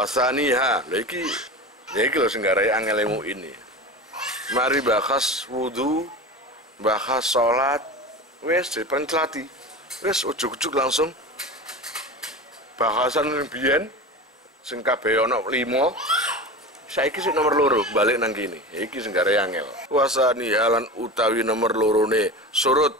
Wasaniha, lagi lho sing garai angelemu ini. Mari bahas wudu, bahas salat, wis dipencelati. Wis ujug-ujug langsung bahasan biyen sing kabeh ana 5. Saiki sing nomor 2 balik nang kene. Iki sing garai angel. Wasaniha lan utawi nomor 2 surut.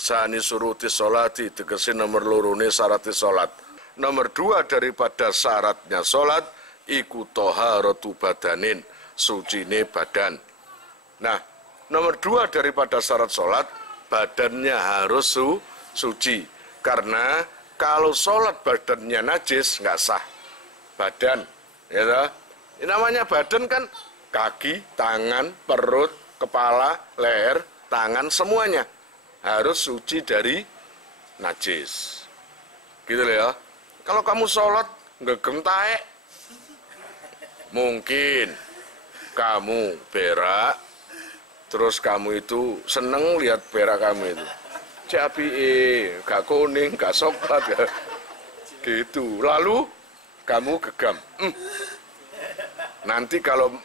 Sani suruti sholati tegese nomor 2 syarat salat. Nomor 2 daripada syaratnya salat iku thaharatu badanin, sucine badan. Nah, nomor 2 daripada syarat salat badannya harus suci. Karena kalau salat badannya najis nggak sah. Badan, ya toh? Ini namanya badan kan kaki, tangan, perut, kepala, leher, tangan semuanya harus suci dari najis. Gitu loh ya. Kalau kamu sholat ngegem taek, mungkin kamu berak, terus kamu itu seneng lihat berak kamu itu. Capi, gak kuning, gak coklat ya. Gitu. Lalu kamu gegam. Nanti kalau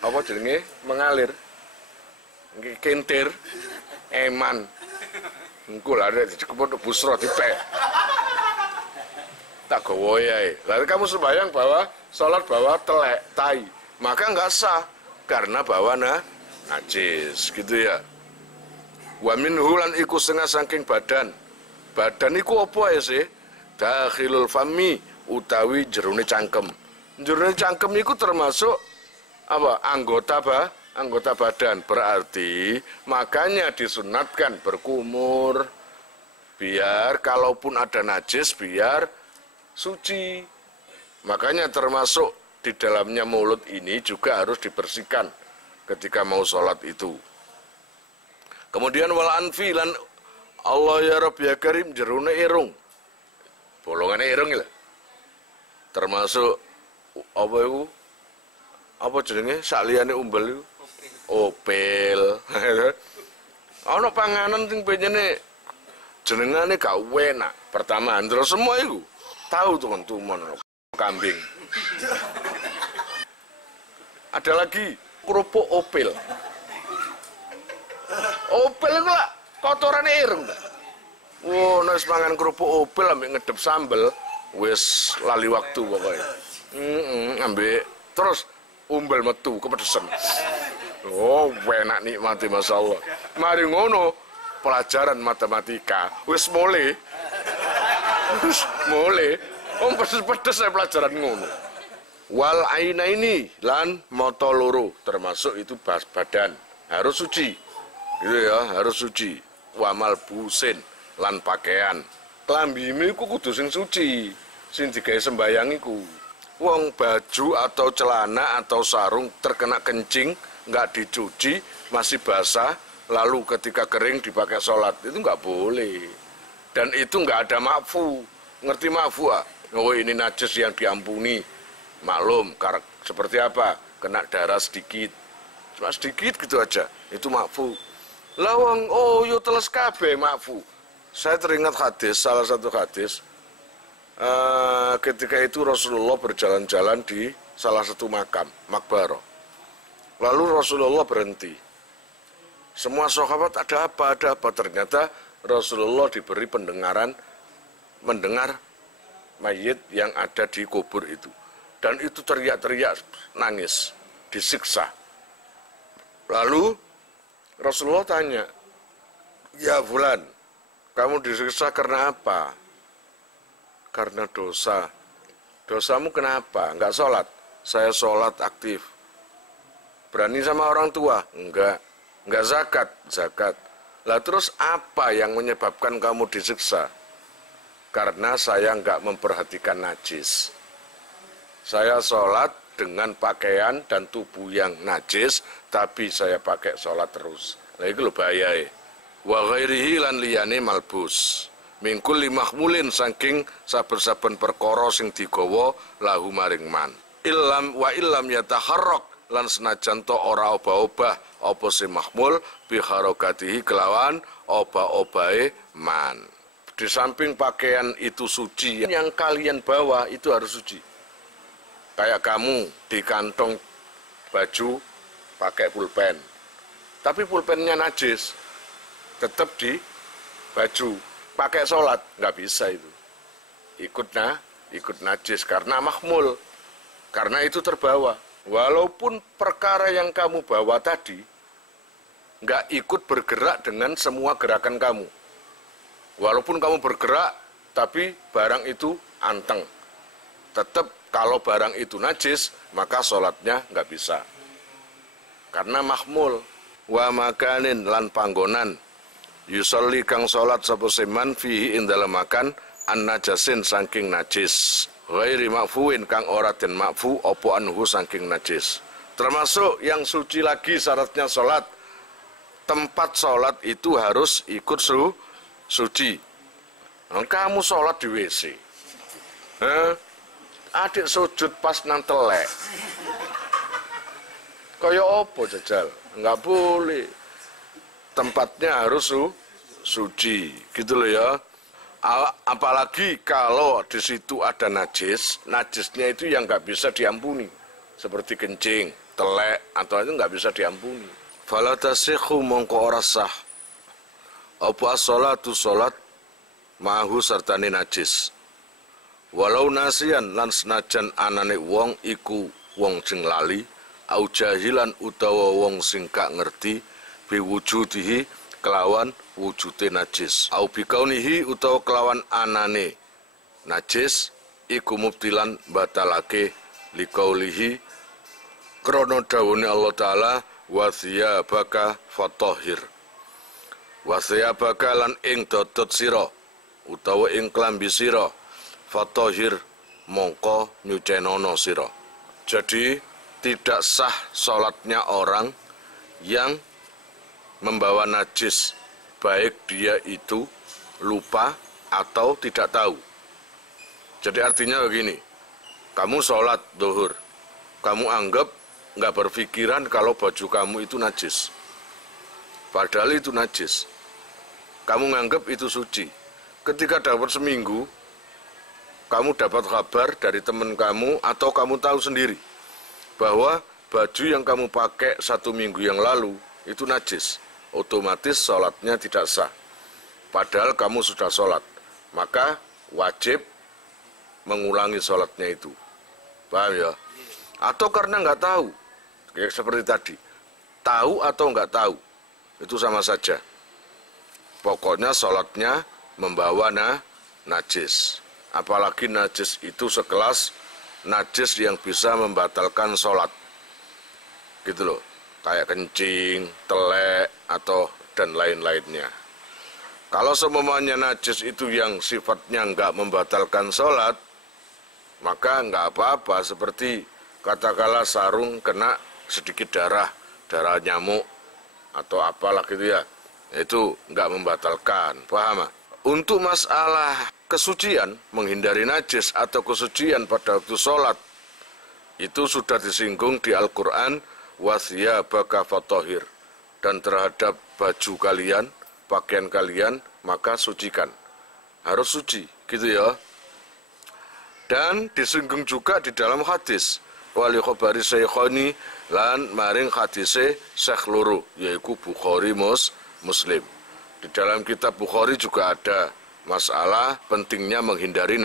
apa jenenge mengalir, kentir. Eman, engkul ada di kebun busro tipe, tak gowoyai. Lalu kamu sembahyang bahwa sholat bawa telek tai, maka nggak sah karena bawa najis, gitu ya. Wa minhu lan iku setengah saking badan. Badan iku apa ya sih? Dakhilul fami utawi jerone cangkem. Jerone cangkem iku termasuk apa? Anggota badan, berarti makanya disunatkan berkumur biar kalaupun ada najis biar suci. Makanya termasuk di dalamnya mulut ini juga harus dibersihkan ketika mau sholat itu. Kemudian wal anfi lan Allah ya Rabb ya Karim jerune irung, bolongannya irung lah, termasuk apa itu? Apa jenenge sakliyane umbel itu? Opel. Ana panganan sing penyene jenengane gak enak. Pertama andro semua itu. Tahu teman-teman kambing. Ada lagi kerupuk opel. Opel itu lah kotorane ireng. Wow, nek mangan kerupuk opel ambek ngedep sambel, wis lali waktu pokoknya. Ambek terus umbel metu kepedesan. Oh, enak nikmati Masya Allah. Mari ngono pelajaran matematika wis mulai. Pedes-pedes saya pelajaran ngono. Wal aina ini lan mata loro termasuk itu badan harus suci. Gitu ya, harus suci. Wamal busin lan pakaian. Klambimu iku kudu sing suci, sing digawe sembayang iku. Wong baju atau celana atau sarung terkena kencing nggak dicuci, masih basah, lalu ketika kering dipakai sholat, itu nggak boleh. Dan itu nggak ada ma'fu. Ngerti ma'fu? Oh ini najis yang diampuni. Maklum, seperti apa? Kena darah sedikit. Cuma sedikit gitu aja, itu ma'fu. Lawang, oh yo teles kabeh ma'fu. Saya teringat hadis, salah satu hadis. Ketika itu Rasulullah berjalan-jalan di salah satu makam, makbarah. Lalu Rasulullah berhenti. Semua sahabat ada apa? Ternyata Rasulullah diberi mendengar mayit yang ada di kubur itu. Dan itu teriak-teriak nangis, disiksa. Lalu Rasulullah tanya, ya fulan, kamu disiksa karena apa? Karena dosa. Dosamu kenapa? Enggak sholat? Saya sholat aktif. Berani sama orang tua? Enggak zakat? Zakat. Lah terus apa yang menyebabkan kamu disiksa? Karena saya enggak memperhatikan najis. Saya sholat dengan pakaian dan tubuh yang najis, tapi saya pakai sholat terus. Lah itu lho bahaya. Wa ghairihi lan liyane malbus. Mingkul limahmulin saking saben-saben perkara sing digawa lahu maring man. Illam yataharrak lan senajan to ora obah-obah apa si mahmul bi harokatihi kelawan obah-obahe man. di samping pakaian itu suci, yang kalian bawa itu harus suci. Kayak kamu di kantong baju pakai pulpen, tapi pulpennya najis, tetap di baju. Pakai sholat, nggak bisa itu. Ikut najis karena mahmul, karena itu terbawa. Walaupun perkara yang kamu bawa tadi nggak ikut bergerak dengan semua gerakan kamu. Walaupun kamu bergerak, tapi barang itu anteng. Tetap kalau barang itu najis, maka sholatnya nggak bisa. Karena mahmul. Wa makanin lan panggonan. Yusolli kang sholat sapa seman fihi ing dalem makan an najasin saking najis. Ghairi makfuin kang ora den makfu opo anhu saking najis. Termasuk yang suci lagi syaratnya sholat. Tempat sholat itu harus ikut suci. Kamu sholat di WC. Adik sujud pas nang telek. Kaya opo jajal? Enggak boleh. Tempatnya harus suci, gitu loh ya. Apalagi kalau di situ ada najis, najisnya itu yang nggak bisa diampuni, seperti kencing, telek, atau itu nggak bisa diampuni. Fala tasihhu mongko ora sah. Apa as-sholatu sholat mahu sertane najis. Walau nasian lan senajan anane wong iku wong sing lali, au jahilan utawa wong sing gak ngerti biwujudihi kelawan wujude najis, au bikaunihi utawa kelawan anane najis iku mubtilan batalake liqaulihi krana dawuhne Allah taala wa thiyabaka fatahhir. Wa thiyabaka lan ing dodot sira utawa ing klambi sira fatahhir mongko nyucenono sira. Jadi tidak sah sholatnya orang yang membawa najis, baik dia itu lupa atau tidak tahu. Jadi artinya begini, kamu sholat duhur, kamu anggap nggak berpikiran kalau baju kamu itu najis, padahal itu najis. Kamu nganggap itu suci. Ketika dapat seminggu, kamu dapat kabar dari teman kamu atau kamu tahu sendiri bahwa baju yang kamu pakai 1 minggu yang lalu itu najis. Otomatis sholatnya tidak sah. Padahal kamu sudah sholat, maka wajib mengulangi sholatnya itu. Paham ya? Atau karena nggak tahu, kayak seperti tadi, tahu atau nggak tahu, itu sama saja. Pokoknya sholatnya membawa najis. Apalagi najis itu sekelas najis yang bisa membatalkan sholat. Gitu loh. Kayak kencing, telek, atau dan lain-lainnya. Kalau semuanya najis itu yang sifatnya nggak membatalkan sholat, maka nggak apa-apa, seperti katakanlah sarung kena sedikit darah nyamuk, atau apalah gitu ya, itu nggak membatalkan, paham? Untuk masalah kesucian, menghindari najis atau kesucian pada waktu sholat, itu sudah disinggung di Al-Quran, wathiyabaka fatahhir, dan terhadap baju kalian, pakaian kalian, maka sucikan. Harus suci, gitu ya. Dan disinggung juga di dalam hadis, wali khobari syekhoni lan maring hadise syekh loro, yaitu Bukhari Muslim. Di dalam kitab Bukhari juga ada masalah pentingnya menghindari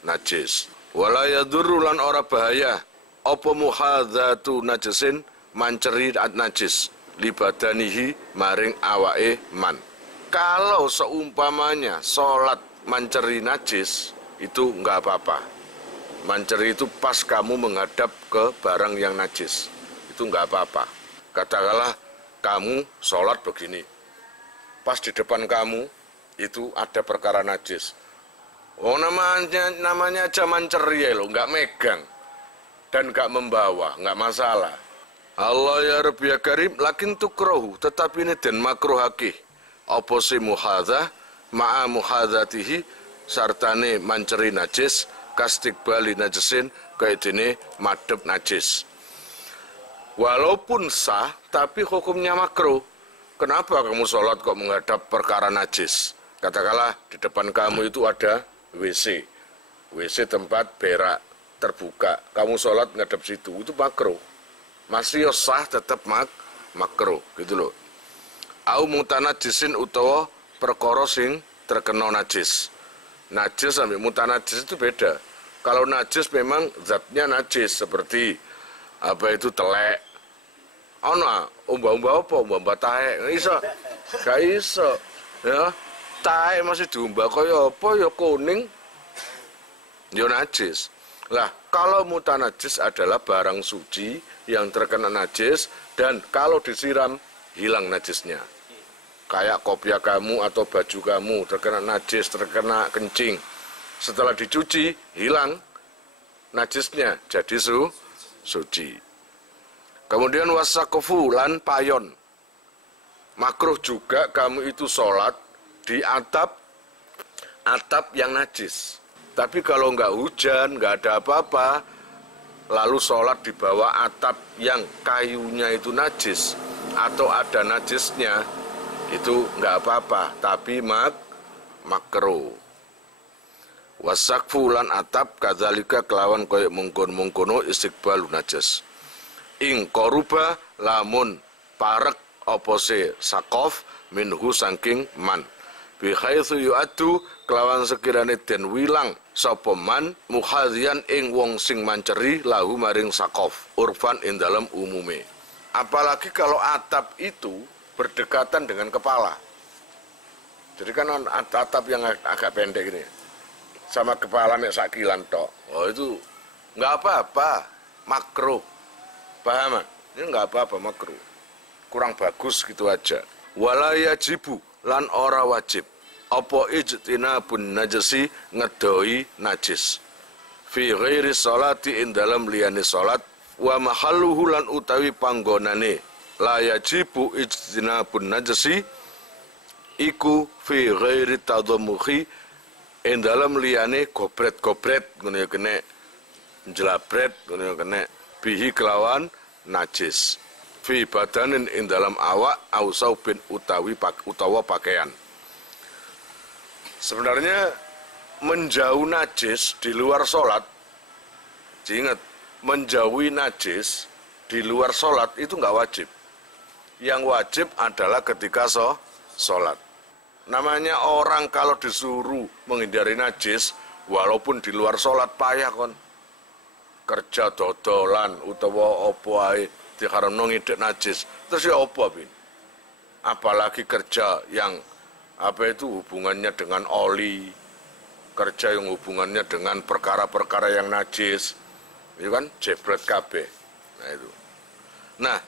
najis. Wala yadurru lan ora bahaya apa muhadzatu najisin manceri najis libadanihi maring awake man. Kalau seumpamanya sholat manceri najis itu enggak apa-apa. Manceri itu pas kamu menghadap ke barang yang najis, itu enggak apa-apa. Katakanlah kamu sholat begini, pas di depan kamu itu ada perkara najis. Oh, namanya aja manceri ya lo, enggak megang dan enggak membawa, enggak masalah. Allah ya Rabbi ya Karim, lakin tukrohu, tetapi ini dan makruhake. Apa si muhadzah, ma'a muhadzatihi, sartane manceri najis, kastik bali najisin, kayak ini madep najis. Walaupun sah, tapi hukumnya makruh. Kenapa kamu sholat kok menghadap perkara najis? Katakanlah di depan kamu itu ada WC. WC tempat berak terbuka. Kamu sholat ngadep situ, itu makruh. Masih sah tetap makruh gitu loh. Au mutanajisin utawa perkara sing terkena najis. Najis sampai mutanajis itu beda. Kalau najis memang zatnya najis seperti apa itu telek. Ana umbah-umbah apa? Umbah tahe. Gak iso. Ya. Tahe masih diumbah kaya apa ya kuning. Ya najis. Lah, kalau mutanajis adalah barang suci yang terkena najis dan kalau disiram hilang najisnya. Kayak kopiah kamu atau baju kamu terkena najis, terkena kencing. Setelah dicuci, hilang najisnya, jadi suci. Kemudian wasakofu lan payon. Makruh juga kamu itu sholat di atap yang najis. Tapi kalau nggak hujan, nggak ada apa-apa, lalu sholat di bawah atap yang kayunya itu najis atau ada najisnya, itu nggak apa-apa, tapi makruh. Wasakfu lan atap kadzalika kelawan koyok mungkon-mungkono istiqbalu najas. Ing koruba lamun parek opose sakof minhu sangking man. Bihaitsu yu'addu kelawan sekirane den wilang sapa man muhadhian ing wong sing manceri lahu maring sakof urfan ing dalam umume. Apalagi kalau atap itu berdekatan dengan kepala. Jadi kan atap yang agak pendek ini sama kepala mek sakilan tok. Oh itu nggak apa-apa, makruh. Paham? Ini nggak apa-apa, makruh. Kurang bagus gitu aja. Wala yajibu lan ora wajib apa ijtinabun najasi ngedoi najis fi ghairi sholati ing dalam liyane salat wa mahalluhu lan utawi panggonane la yajibu ijtinabun najasi iku fi ghairi tadammuhi ing dalam liyane gobret-gobret ngono ya kene njlabret ngono ya kene bihi kelawan najis fi badanin ing dalam awak ausau bin utawa pakaian. Sebenarnya menjauh najis di luar sholat, ingat menjauhi najis di luar sholat itu nggak wajib. Yang wajib adalah ketika sholat. Namanya orang kalau disuruh menghindari najis, walaupun di luar sholat payah kon. Kerja dodolan utawa opo ae diharamno ngidek najis. Terus ya opo bin? Apalagi kerja yang apa itu hubungannya dengan oli, kerja yang hubungannya dengan perkara-perkara yang najis, itu kan jebret kabeh. Nah itu. Nah,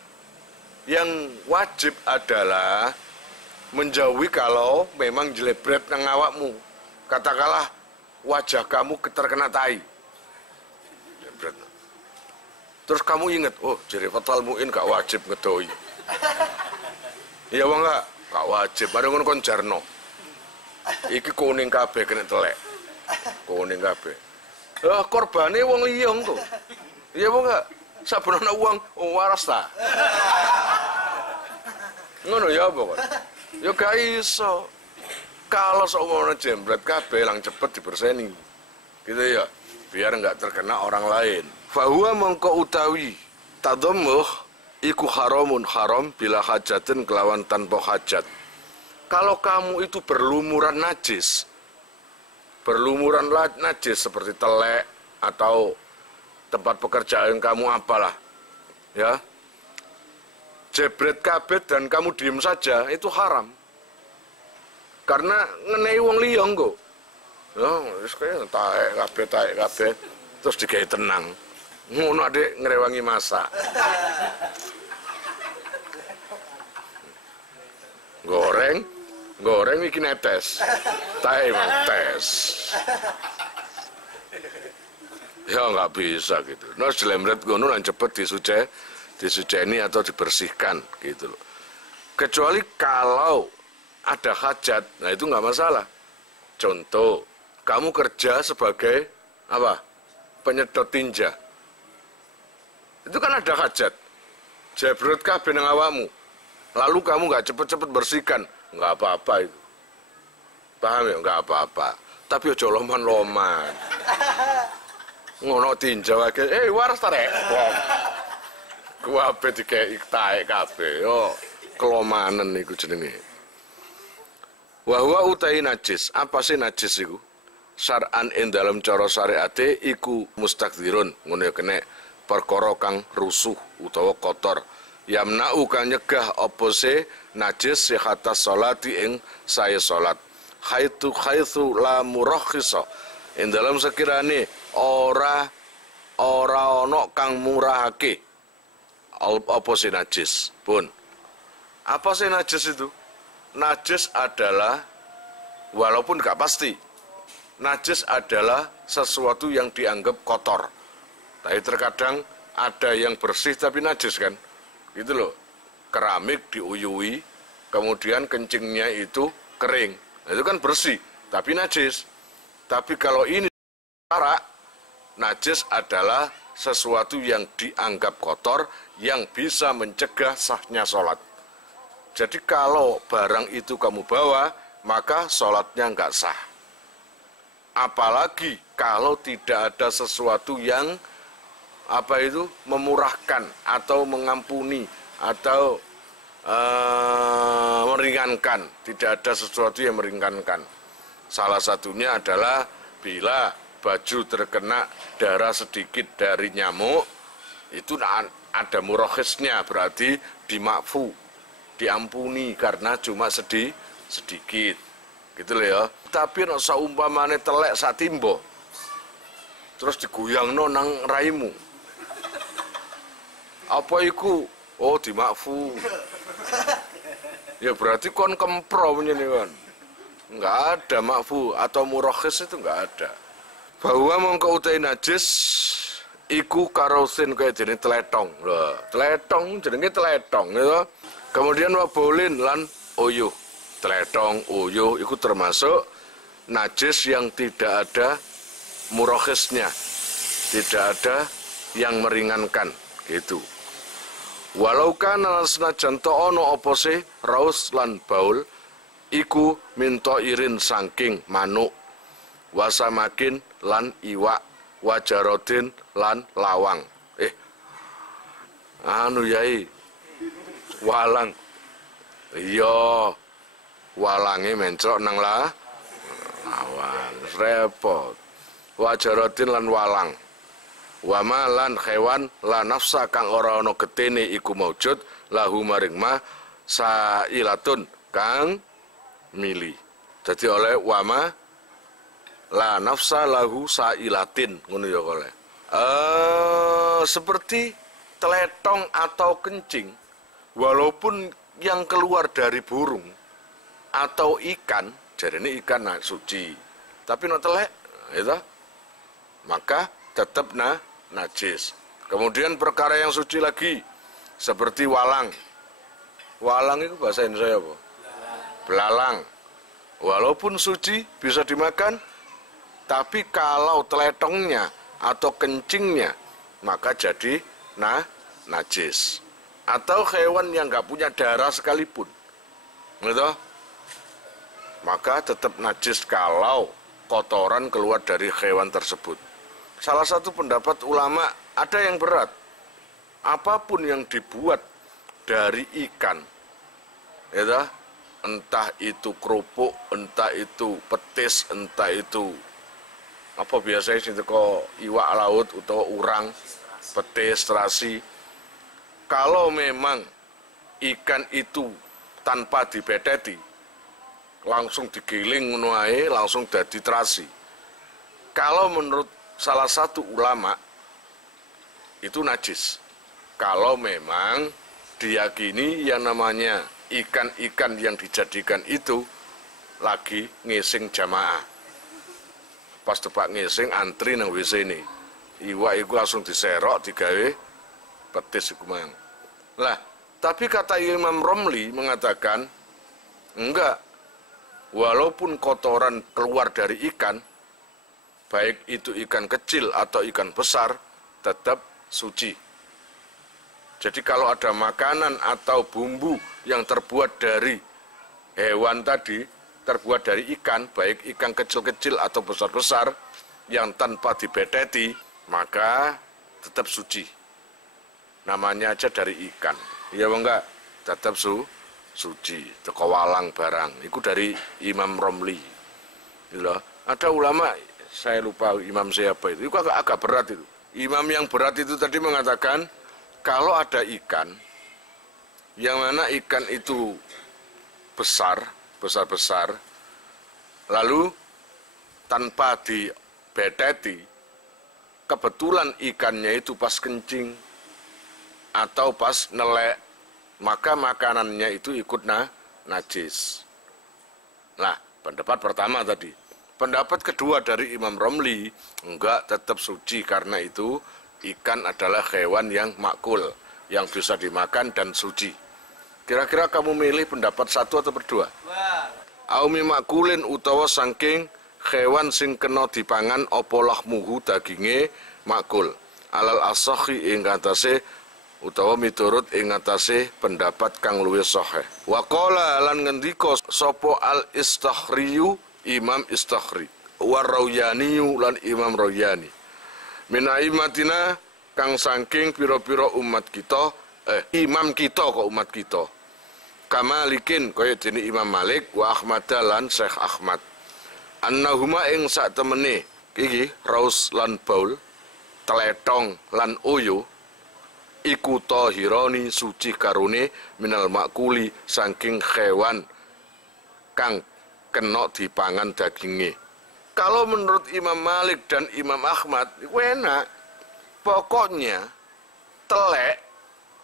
yang wajib adalah menjauhi kalau memang jelebret nang awakmu. Katakanlah wajah kamu terkena tai. Jebret. Terus kamu ingat, oh jadi fatal muin gak wajib ngedoi. Iya bang gak? Gak wajib, ada ngono kon jarno. Iki kuning kabeh kena telek. Kuning kabeh. Lah korbane wong liya to. Iya apa enggak? Saben ana wong waras ta. Ngono ya apa kok? Ya gak iso. Kalau seumpama jembret kabeh lang cepet diberseni. Gitu ya. Biar enggak terkena orang lain. Fahuwa mongko utawi tadammuh iku haramun haram bila hajatin kelawan tanpa hajat. Kalau kamu itu berlumuran najis seperti telek atau tempat pekerjaan kamu apalah, ya, jebret kabet dan kamu diem saja itu haram. Karena ngenei wong liya engko. Ya, wis kaya taek kabeh terus digawe tenang. Ngono adek ngrewangi masa. Goreng iki netes. Tae mah tes. Ya nggak bisa gitu. Nah, jelembret ngono lan cepet disuceni atau dibersihkan gitu loh. Kecuali kalau ada hajat, nah itu nggak masalah. Contoh, kamu kerja sebagai apa? Penyedot tinja. Itu kan ada hajat. Jebrot kabeh nang awakmu. Lalu kamu nggak cepet-cepet bersihkan, nggak apa-apa itu. Paham ya? Enggak apa-apa. Tapi ojo loman-loman. Ngono tinjau aja, waras ta rek. Kuwabe dikei taek kabeh. Yo kelomanen iku jenenge. Wa huwa utai najis. Apa sih najis iku? Syar'an ing dalam cara syariate iku mustakdzirun. Ngono ya kene perkara kang rusuh utawa kotor. Yamna'u kang nyegah apa se najis sihatas sholati ing sae salat. Haitsu la murakhisa. Ing dalam sekirane ora ana kang murahake apa sih najis pun. Apa sih najis itu? Najis adalah, walaupun gak pasti, najis adalah sesuatu yang dianggap kotor. Tapi terkadang ada yang bersih tapi najis kan, gitu loh. Keramik diuyui, kemudian kencingnya itu kering, nah, itu kan bersih tapi najis. Tapi kalau ini arak, najis adalah sesuatu yang dianggap kotor yang bisa mencegah sahnya sholat. Jadi kalau barang itu kamu bawa, maka sholatnya nggak sah. Apalagi kalau tidak ada sesuatu yang memurahkan atau mengampuni atau meringankan. Tidak ada sesuatu yang meringankan. Salah satunya adalah bila baju terkena darah sedikit dari nyamuk, itu ada murokhisnya, berarti dimakfu, diampuni karena cuma sedikit, gitu loh ya. Tapi nek saumpamane telek satimbo, terus diguyangno nang raimu, apa iku? Oh dimakfu. Ya berarti kon kempro menyenengan. Enggak ada makfu atau murakhis, itu enggak ada. Bahwa mongko utai najis iku karosin kaya jenenge tletong. Lho, tletong jenenge tletong ya. Kemudian wabolin lan uyuh. Tletong, uyuh iku termasuk najis yang tidak ada murakhisnya. Tidak ada yang meringankan gitu. Walau kana senajan to ono apa sih raus lan baul iku minto irin sangking manuk, wasamakin lan iwak, wajarodin lan lawang. Yai, walang. Iya, walange mencrok nang lawang, repot. Wajarodin lan walang. Wama lan hewan la nafsa kang ora ana getene iku maujud lahu maring ma sailatun kang mili. Jadi oleh wama la nafsa lahu sailatin ngono ya oleh. Seperti teletong atau kencing, walaupun yang keluar dari burung atau ikan, jadi ini ikan suci, tapi no telek, itu, maka tetap najis. Kemudian perkara yang suci lagi, seperti walang. Walang itu bahasa Indonesia apa? Belalang. Walaupun suci bisa dimakan, tapi kalau teletongnya atau kencingnya maka jadi najis. Atau hewan yang nggak punya darah sekalipun, gitu, maka tetap najis kalau kotoran keluar dari hewan tersebut. Salah satu pendapat ulama ada yang berat, apapun yang dibuat dari ikan, gitu, entah itu kerupuk, entah itu petis, entah itu apa biasanya itu kok iwak laut atau urang, petis, terasi. Kalau memang ikan itu tanpa dibeteti, langsung digiling menuai, langsung jadi terasi. Kalau menurut salah satu ulama itu najis. Kalau memang diyakini yang namanya ikan-ikan yang dijadikan itu lagi ngising jamaah. Pas tepak ngising antri nang WC ini, iwak itu langsung diserok, digawe petis iku mang. Lah, tapi kata Imam Romli mengatakan enggak, walaupun kotoran keluar dari ikan, baik itu ikan kecil atau ikan besar, tetap suci. Jadi kalau ada makanan atau bumbu yang terbuat dari hewan tadi, terbuat dari ikan, baik ikan kecil-kecil atau besar-besar, yang tanpa dibeteti, maka tetap suci. Namanya aja dari ikan. Iya enggak? Tetap suci. Teko walang barang. Itu dari Imam Romli. Gitu. Ada ulama, saya lupa imam siapa itu agak berat itu. Imam yang berat itu tadi mengatakan, kalau ada ikan, yang mana ikan itu besar-besar, lalu tanpa dibeteti, kebetulan ikannya itu pas kencing atau pas nelek, maka makanannya itu ikut najis. Nah, pendapat pertama tadi. Pendapat kedua dari Imam Romli, enggak, tetap suci karena itu ikan adalah hewan yang makul, yang bisa dimakan dan suci. Kira-kira kamu milih pendapat satu atau berdua? Aumi makulin utawa saking hewan sing kena dipangan apa lahmuhu daginge makul. Alal asakhi ing atase utawa miturut ing atase pendapat kang luwih sahih. Wa qala lan ngendika sapa al Istakhriyu Imam Istakhri wa Rawyani lan Imam Rawyani. Min aimatina kang saking pira-pira umat kita, imam kita kok umat kita. Kamalikin kaya dene Imam Malik wa Ahmad lan Syekh Ahmad. Annahuma ing sak temene iki raus lan baul, teletong lan uyu iku tahirani suci karone minal makuli saking hewan kang kena dipangan dagingnya. Kalau menurut Imam Malik dan Imam Ahmad, enak. Pokoknya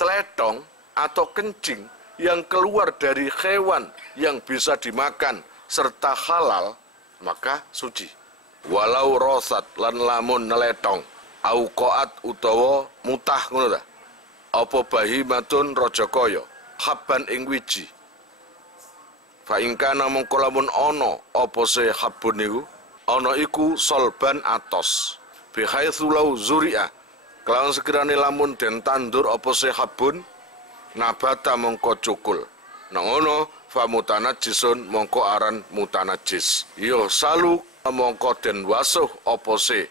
teletong atau kencing yang keluar dari hewan yang bisa dimakan serta halal, maka suci. Walau rosat lan lamun neletong, au koat utawa mutah ngono ta. Apa bahimatun raja kaya, habban ing wiji. Fa ingkana mongko lamun ana apa se habun niku, ana iku solban atos. Bi haitsu lau zuri'a, kelawan sekirane lamun den tandur apa se habun, nabata mongko cukul. Nang ngono fa mutanajjisun mongko aran mutanajjis. Yo salu mongko den wasuh apa se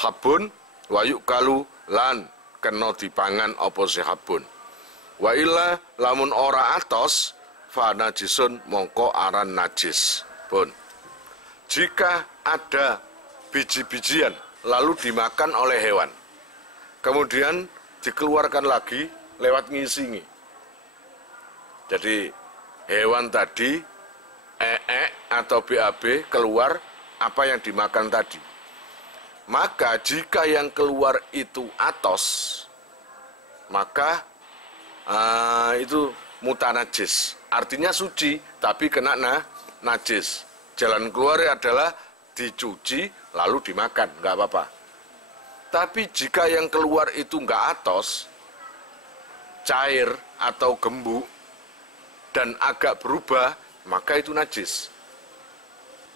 habun, wayuk kalu lan kena dipangan apa se habun. Wa illa lamun ora atos fa najisun mongko aran najis. Pun. Jika ada biji-bijian lalu dimakan oleh hewan, kemudian dikeluarkan lagi lewat ngisingi. Jadi hewan tadi atau BAB keluar apa yang dimakan tadi. Maka jika yang keluar itu atos, maka itu mutanajis. Artinya suci, tapi kena najis. Jalan keluar adalah dicuci lalu dimakan, nggak apa-apa. Tapi jika yang keluar itu nggak atos, cair atau gembuk, dan agak berubah, maka itu najis.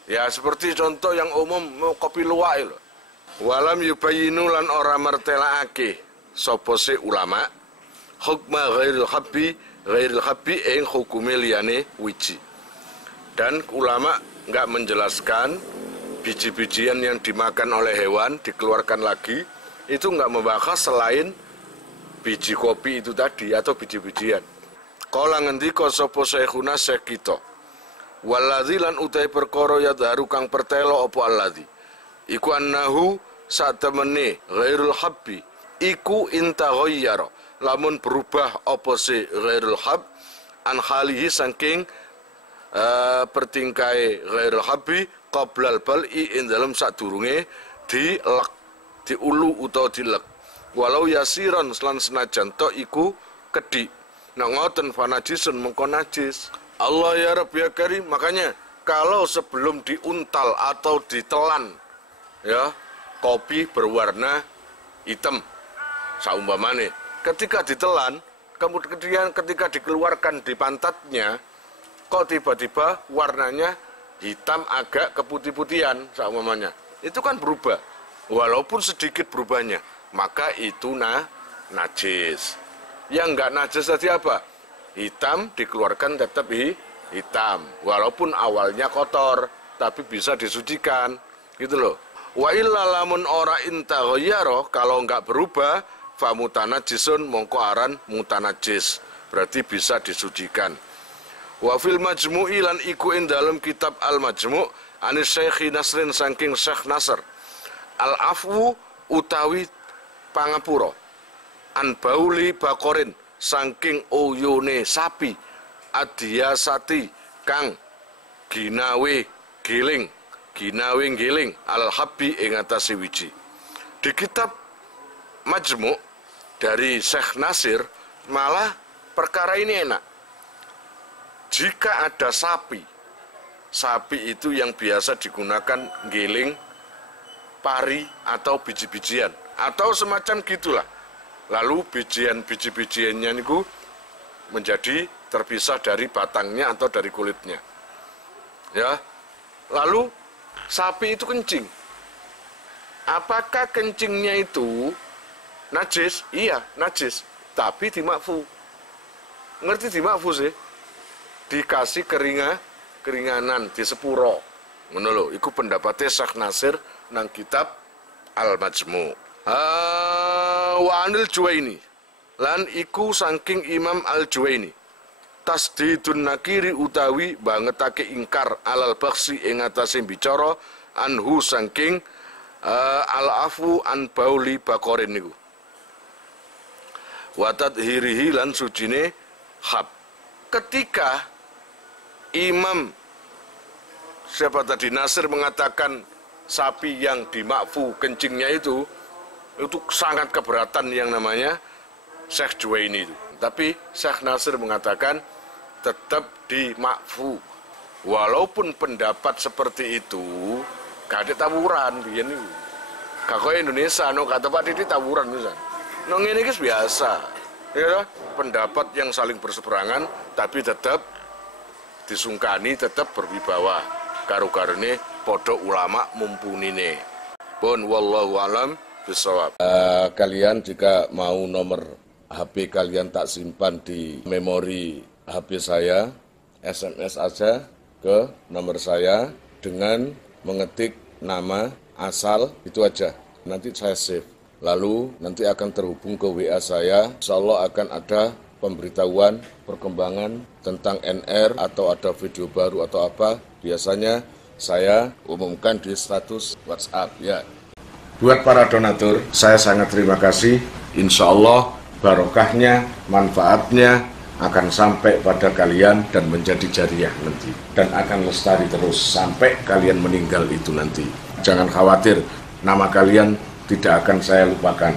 Ya seperti contoh yang umum kopi luwak itu. Walam yubayinu lan ora mertelaake sapa se ulama hukma ghairil habbi ing hukume liyane wiji. Dan ulama enggak menjelaskan biji-bijian yang dimakan oleh hewan dikeluarkan lagi, itu enggak membahas selain biji kopi itu tadi atau biji-bijian. Kala ngendika sapa syekhuna syekh kita, waladzi lan utai perkara yadharu kang pertelo apa alladzi iku annahu satemene ghairul habbi iku intaghayyara lamun berubah apa se ghairul hab an khalihi saking pertingkai ghairul habbi qablal bal'i ing dalem sadurunge dilek diulu utawa dilek walau yasiran lan senajan to iku kedhi nek ngoten fanajisun mengko najis. Allah ya Rabbi ya Karim, makanya kalau sebelum diuntal atau ditelan ya kopi berwarna hitam saumpamane, ketika ditelan kemudian ketika dikeluarkan di pantatnya kok tiba-tiba warnanya hitam agak keputih-putihan saumpamanya, itu kan berubah walaupun sedikit berubahnya, maka itu najis. Yang enggak najis tadi apa? Hitam dikeluarkan tetap hitam, walaupun awalnya kotor tapi bisa disucikan gitu loh. Wa illa lamun ora intaghayyara, kalau enggak berubah, fa mutanajisun mongko aran mutanajis, berarti bisa disucikan. Wa fil majmu'i lan iku ing dalam kitab al majmu' anis Syekh Nasrin saking Syekh Nasr al afwu utawi pangapura an bauli bakorin saking uyune sapi adiyasati kang ginawe giling al habbi ing atase wiji. Di kitab Majmu' dari Syekh Nasir malah perkara ini enak. Jika ada sapi itu yang biasa digunakan giling pari atau biji-bijian atau semacam gitulah, lalu biji-bijiannya niku menjadi terpisah dari batangnya atau dari kulitnya, ya. Lalu sapi itu kencing. Apakah kencingnya itu najis? Iya, najis. Tapi dimakfu. Ngerti dimakfu sih? Dikasih keringanan, di sepuro. Ngono lho, iku pendapatnya Syekh Nasir nang kitab Al-Majmu'. Wa anil Juwaini. Lan iku saking Imam Al-Juwaini. Tasdidun nakiri utawi bangetake ingkar alal baksi ing atase bicara anhu saking al-afu an bauli bakorin niku. Wa tadhirihi lan sucine hab. Ketika Imam siapa tadi Nasir mengatakan sapi yang dimakfu kencingnya itu sangat keberatan yang namanya Syekh Juwaini itu. Tapi Syekh Nasir mengatakan tetap dimakfu. Walaupun pendapat seperti itu gak ada tawuran biyen niku. Gak kaya Indonesia no kata Pak Didi tawuran misal. No ngene iki biasa. Ya, pendapat yang saling berseberangan tapi tetap disungkani, tetap berwibawa. Karo-karone padha ulama mumpunine. Pun wallahu alam bisawab. Kalian jika mau nomor HP kalian tak simpan di memori HP saya, SMS aja ke nomor saya dengan mengetik nama, asal, itu aja. Nanti saya save. Lalu nanti akan terhubung ke WA saya. Insya Allah akan ada pemberitahuan, perkembangan tentang NR atau ada video baru atau apa. Biasanya saya umumkan di status WhatsApp ya. Buat para donatur, saya sangat terima kasih. Insya Allah barokahnya, manfaatnya akan sampai pada kalian dan menjadi jariah nanti. Dan akan lestari terus sampai kalian meninggal itu nanti. Jangan khawatir, nama kalian tidak akan saya lupakan.